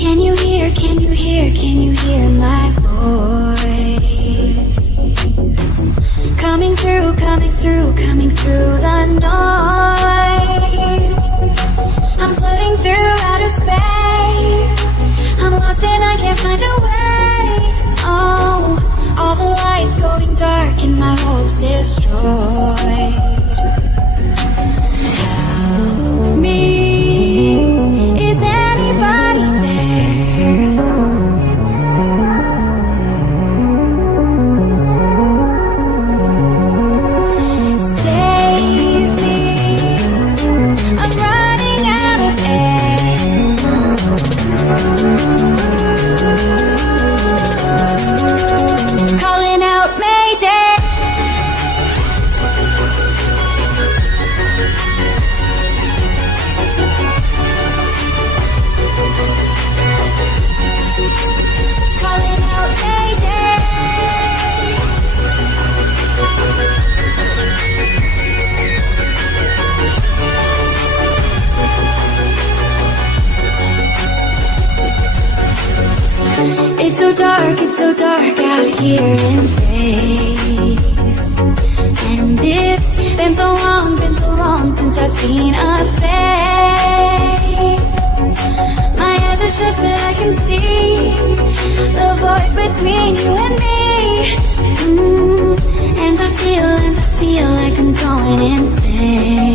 Can you hear, can you hear, can you hear my voice? Coming through, coming through, coming through the noise. I'm floating through outer space. I'm lost and I can't find a way. Oh, all the lights going dark and my hopes destroyed. Help me, is anybody there? Save me, I'm running out of air. Calling out Mayday. Calling out Mayday. It's so dark out here in space. And it's been so long since I've seen a face. My eyes are shut but I can see the void between you and me. And I feel like I'm going insane.